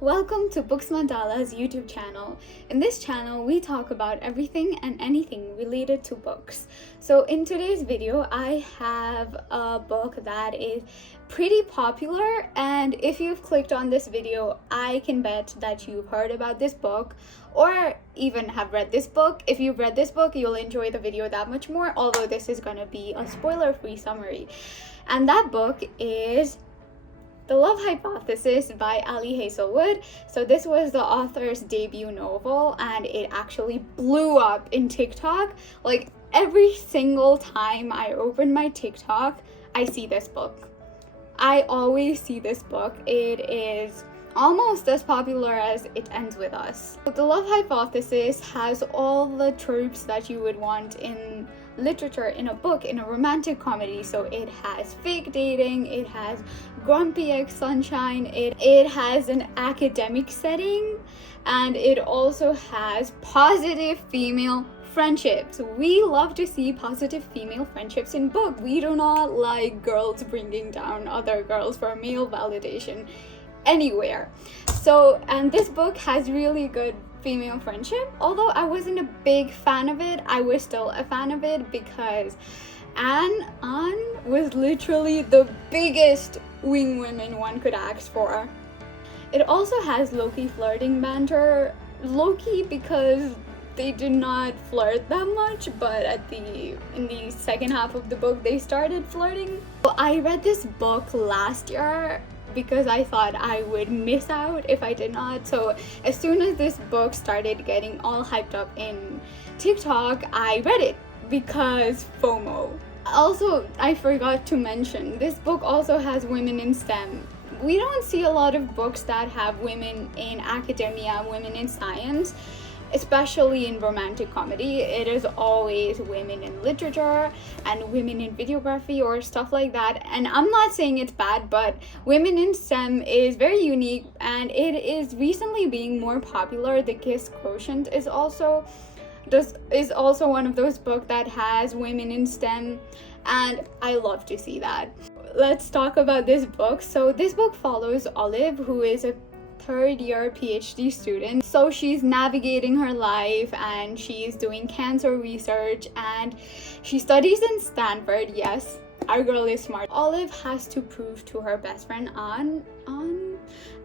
Welcome to Books Mandala's YouTube channel. In this channel, we talk about everything and anything related to books. So in today's video, I have a book that is pretty popular, and if you've clicked on this video, I can bet that you've heard about this book or even have read this book. If you've read this book, you'll enjoy the video that much more, although this is going to be a spoiler-free summary. And that book is The Love Hypothesis by Ali Hazelwood. So this was the author's debut novel, and it actually blew up in TikTok. Like every single time I open my TikTok, I see this book. I always see this book. It is almost as popular as It Ends With Us. The Love Hypothesis has all the tropes that you would want in literature, in a book, in a romantic comedy. So it has fake dating, it has grumpy ex-sunshine, it has an academic setting, and it also has positive female friendships. We love to see positive female friendships in books. We do not like girls bringing down other girls for male validation anywhere. So, and this book has really good female friendship. Although I wasn't a big fan of it, I was still a fan of it because Anne was literally the biggest wing woman one could ask for. It also has low-key flirting banter. Low-key because they did not flirt that much, but in the second half of the book they started flirting. So I read this book last year because I thought I would miss out if I did not. So as soon as this book started getting all hyped up in TikTok, I read it because FOMO. Also, I forgot to mention, this book also has women in STEM. We don't see a lot of books that have women in academia, women in science, especially in romantic comedy. It is always women in literature and women in videography or stuff like that. And I'm not saying it's bad, but women in STEM is very unique and it is recently being more popular. The Kiss Quotient is also one of those books that has women in STEM, and I love to see that. Let's talk about this book. So this book follows Olive, who is a third-year Ph.D. student. So she's navigating her life and she's doing cancer research and she studies in Stanford. Yes, our girl is smart. Olive has to prove to her best friend Anne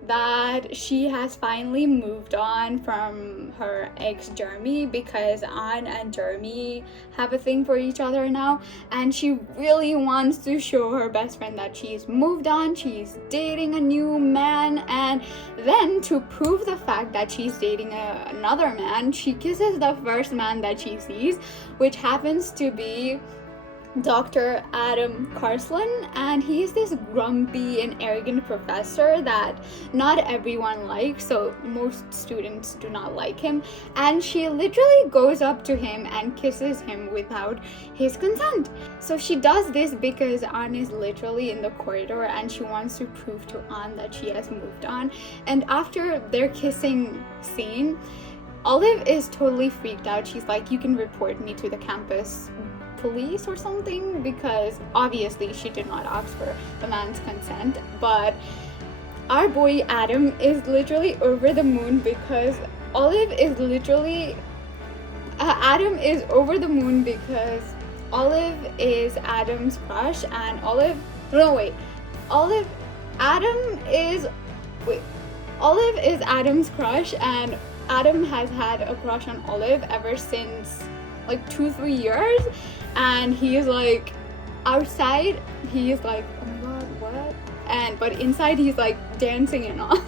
that she has finally moved on from her ex Jeremy, because Anne and Jeremy have a thing for each other now, and she really wants to show her best friend that she's moved on, she's dating a new man. And then to prove the fact that she's dating another man, she kisses the first man that she sees, which happens to be Dr. Adam Carsland, and he is this grumpy and arrogant professor that not everyone likes, so most students do not like him, and she literally goes up to him and kisses him without his consent. So she does this because Anne is literally in the corridor and she wants to prove to Anne that she has moved on. And after their kissing scene, Olive is totally freaked out. She's like, "You can report me to the campus police or something," because obviously she did not ask for the man's consent. But our boy Adam is literally over the moon because Olive is literally Adam is over the moon because Olive is Adam's crush, and Olive is Adam's crush, and Adam has had a crush on Olive ever since like 2-3 years. And he is like, outside he is like, "Oh my god, what?" But inside he's like dancing and all.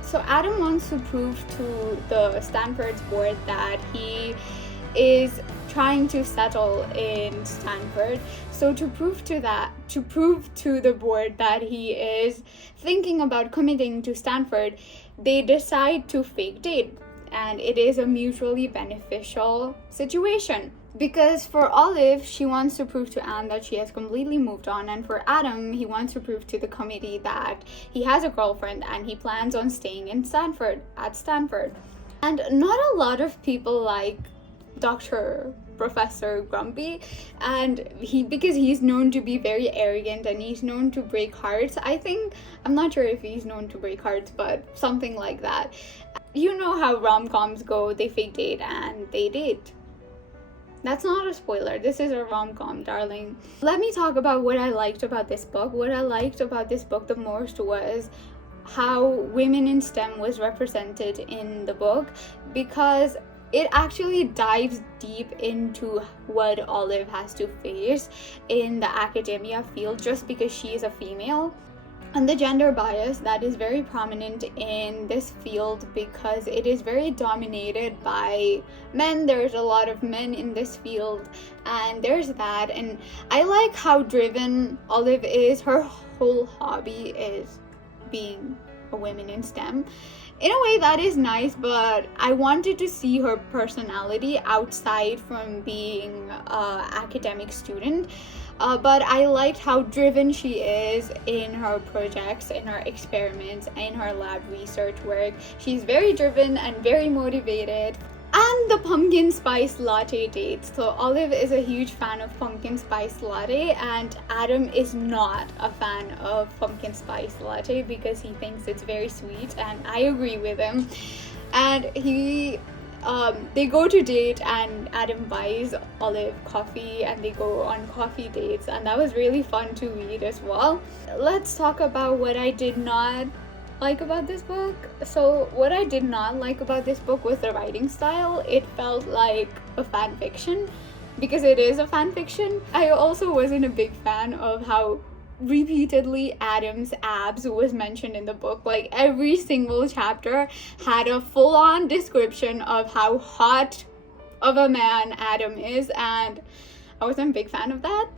So Adam wants to prove to the Stanford's board that he is trying to settle in Stanford. So to prove to the board that he is thinking about committing to Stanford, they decide to fake date, and it is a mutually beneficial situation. Because for Olive, she wants to prove to Anne that she has completely moved on, and for Adam, he wants to prove to the committee that he has a girlfriend and he plans on staying at Stanford. And not a lot of people like Dr. Professor Grumpy, and because he's known to be very arrogant and he's known to break hearts. I'm not sure if he's known to break hearts, but something like that. You know how rom-coms go, they fake date and they date. That's not a spoiler. This is a rom-com, darling. Let me talk about what I liked about this book. What I liked about this book the most was how women in STEM was represented in the book, because it actually dives deep into what Olive has to face in the academia field just because she is a female. And the gender bias that is very prominent in this field because it is very dominated by men. There's a lot of men in this field, and there's that. And I like how driven Olive is. Her whole hobby is being a woman in STEM. In a way, that is nice, but I wanted to see her personality outside from being an academic student. But I liked how driven she is in her projects, in her experiments, in her lab research work. She's very driven and very motivated. And the pumpkin spice latte dates. So Olive is a huge fan of pumpkin spice latte, and Adam is not a fan of pumpkin spice latte because he thinks it's very sweet, and I agree with him. And they go to date, and Adam buys Olive coffee, and they go on coffee dates, and that was really fun to read as well. Let's talk about what I did not like about this book. So what I did not like about this book was the writing style. It felt like a fan fiction because it is a fan fiction. I also wasn't a big fan of how repeatedly Adam's abs was mentioned in the book. Like every single chapter had a full-on description of how hot of a man Adam is, and I wasn't a big fan of that.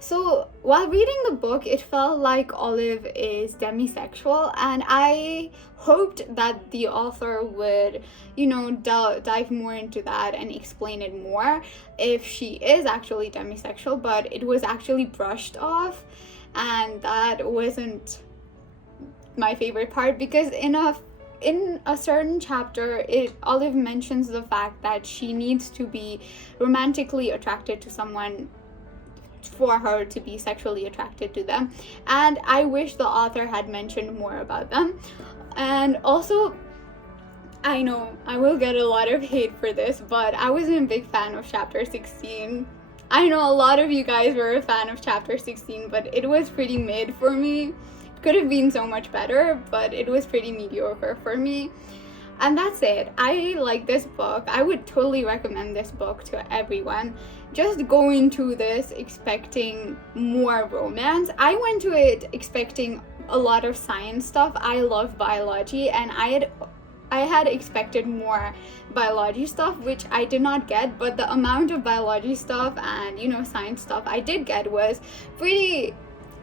So while reading the book, it felt like Olive is demisexual, and I hoped that the author would, dive more into that and explain it more if she is actually demisexual, but it was actually brushed off, and that wasn't my favorite part because in a certain chapter, Olive mentions the fact that she needs to be romantically attracted to someone for her to be sexually attracted to them, and I wish the author had mentioned more about them. And also, I know I will get a lot of hate for this, but I wasn't a big fan of chapter 16. I know a lot of you guys were a fan of chapter 16, but it was pretty mid for me. It could have been so much better, but it was pretty mediocre for me. And that's it. I like this book. I would totally recommend this book to everyone. Just go into this expecting more romance. I went to it expecting a lot of science stuff. I love biology, and I had expected more biology stuff, which I did not get, but the amount of biology stuff and science stuff I did get was pretty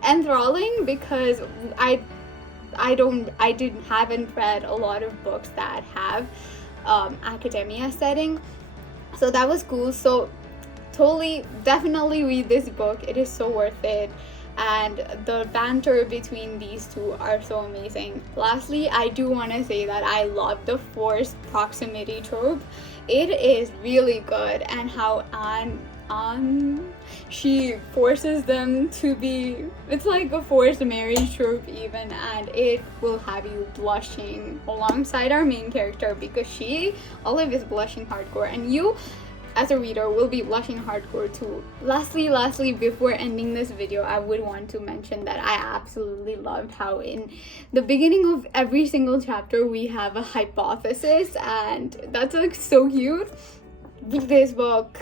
enthralling because haven't read a lot of books that have academia setting, so that was cool. So definitely read this book. It is so worth it, and the banter between these two are so amazing. Lastly, I do want to say that I love the forced proximity trope. It is really good, and how she forces them to be, it's like a forced marriage trope even, and it will have you blushing alongside our main character because Olive is blushing hardcore, and you as a reader will be blushing hardcore too. Lastly, before ending this video, I would want to mention that I absolutely loved how in the beginning of every single chapter we have a hypothesis, and that's like so cute. Read this book.